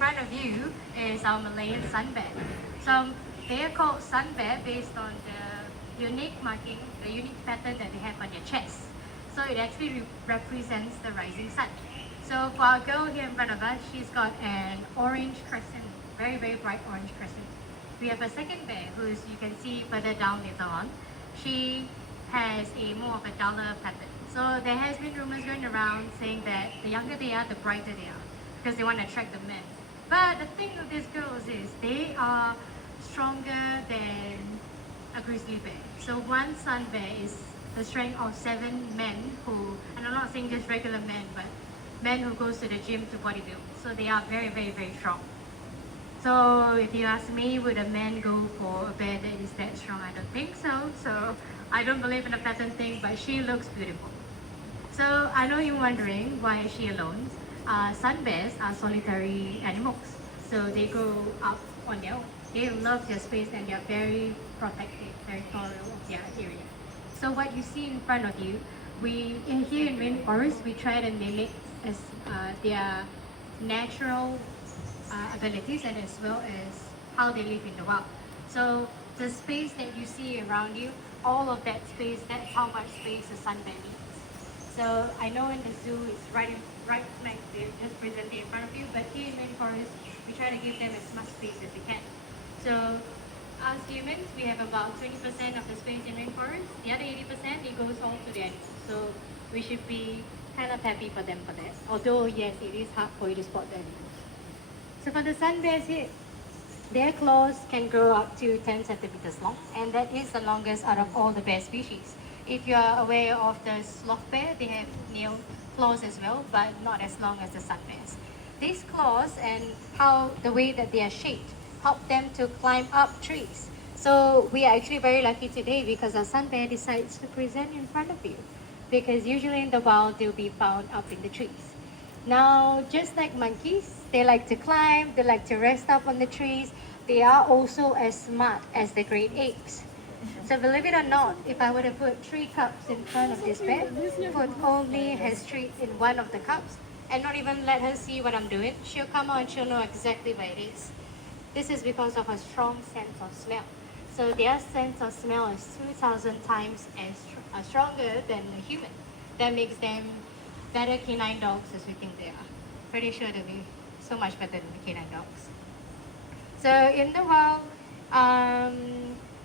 front of you is our Malayan sun bear. So they are called sun bear based on the unique marking, the unique pattern that they have on their chest. So it actually represents the rising sun. So for our girl here in front of us, she's got an orange crescent, very, very bright orange crescent. We have a second bear who's, you can see further down later on. She has a more of a duller pattern. So there has been rumors going around saying that the younger they are, the brighter they are, because they want to attract the men. But the thing with these girls is they are stronger than a grizzly bear. So one sun bear is the strength of 7 men who, and I'm not saying just regular men, but men who goes to the gym to bodybuild. So they are very, very, very strong. So if you ask me, would a man go for a bear that is that strong? I don't think so. So I don't believe in the pattern thing, but she looks beautiful. So I know you're wondering, why is she alone? Sun bears are solitary animals. So they go up on their own. They love their space and they are very protective, territorial of their area. So what you see in front of you, here in Rainforest, we try to mimic as their natural abilities and as well as how they live in the wild. So the space that you see around you, all of that space, that's how much space a sun bear needs. So I know in the zoo it's right smack, they just presented in front of you, but here in Rainforest, we try to give them as much space as we can. So as humans, we have about 20% of the space in Rainforest. The other 80%, it goes all to the animals. So we should be kind of happy for them for that. Although yes, it is hard for you to spot the animals. So for the sun bears here, their claws can grow up to 10 centimeters long, and that is the longest out of all the bear species. If you are aware of the sloth bear, they have nailed claws as well, but not as long as the sun bears. These claws and the way that they are shaped help them to climb up trees. So we are actually very lucky today because our sun bear decides to present in front of you, because usually in the wild they'll be found up in the trees. Now, just like monkeys, they like to climb, they like to rest up on the trees. They are also as smart as the great apes. So believe it or not, if I were to put 3 cups in front of this bear, put only his treats in one of the cups, and not even let her see what I'm doing, she'll come out and she'll know exactly where it is. This is because of a strong sense of smell. So their sense of smell is 2,000 times as stronger than a human. That makes them better canine dogs as we think they are. Pretty sure they'll be so much better than the canine dogs. So in the wild,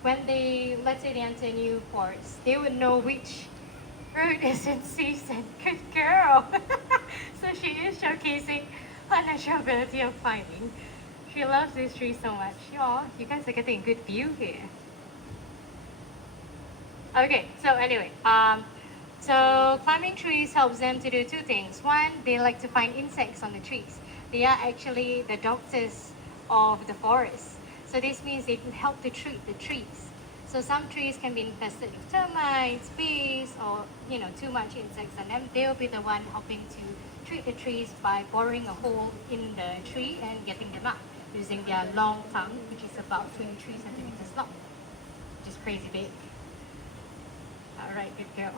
when let's say they enter a new forest, they would know which fruit is in season. Good girl! So she is showcasing her natural ability of climbing. She loves this tree so much. Oh, you guys are getting a good view here. Okay, so anyway, so climbing trees helps them to do 2 things. One, they like to find insects on the trees. They are actually the doctors of the forest. So this means they can help to treat the trees. So some trees can be infested with termites, bees, or too much insects on them. They'll be the one helping to treat the trees by boring a hole in the tree and getting them out using their long tongue, which is about 23 centimeters long, which is crazy big. All right, good girl.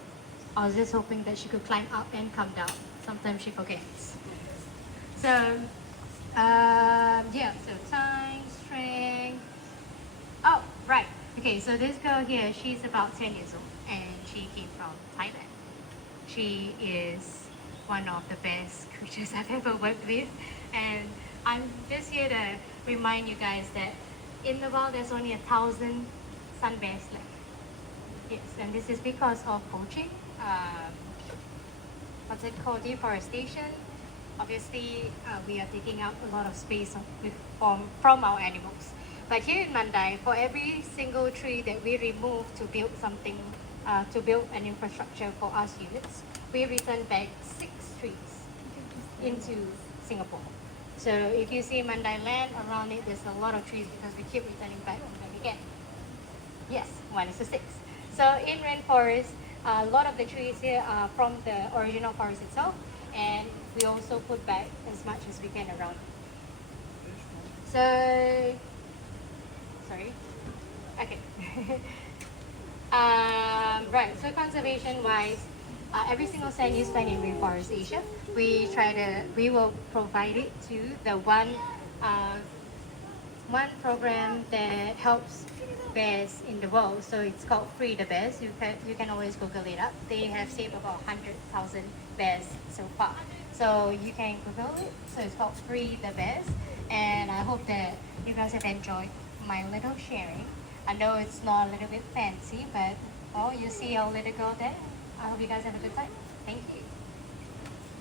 I was just hoping that she could climb up and come down. Sometimes she forgets. So, yeah, so time, strength. Oh, right. Okay, so this girl here, she's about 10 years old and she came from Thailand. She is one of the best creatures I've ever worked with. And I'm just here to remind you guys that in the wild, there's only 1,000 sun bears left. Yes, and this is because of poaching. What's it called? Deforestation. Obviously, we are taking out a lot of space from our animals. But here in Mandai, for every single tree that we remove to build something, to build an infrastructure for us units, we return back 6 trees into Singapore. So if you see Mandai land around it, there's a lot of trees because we keep returning back again. Yes, 1:6. So in Rainforest, a lot of the trees here are from the original forest itself, and we also put back as much as we can around. So, sorry. Okay. Right. So conservation-wise, every single cent you spend in Rainforest Asia, we will provide it to the one uh, one program that helps bears in the world. So it's called Free the Bears. You can always Google it up. They have saved about 100,000 bears so far. So you can Google it. So it's called Free the Bears. And I hope that you guys have enjoyed my little sharing. I know it's not a little bit fancy, but oh, you see our little girl there. I hope you guys have a good time. Thank you.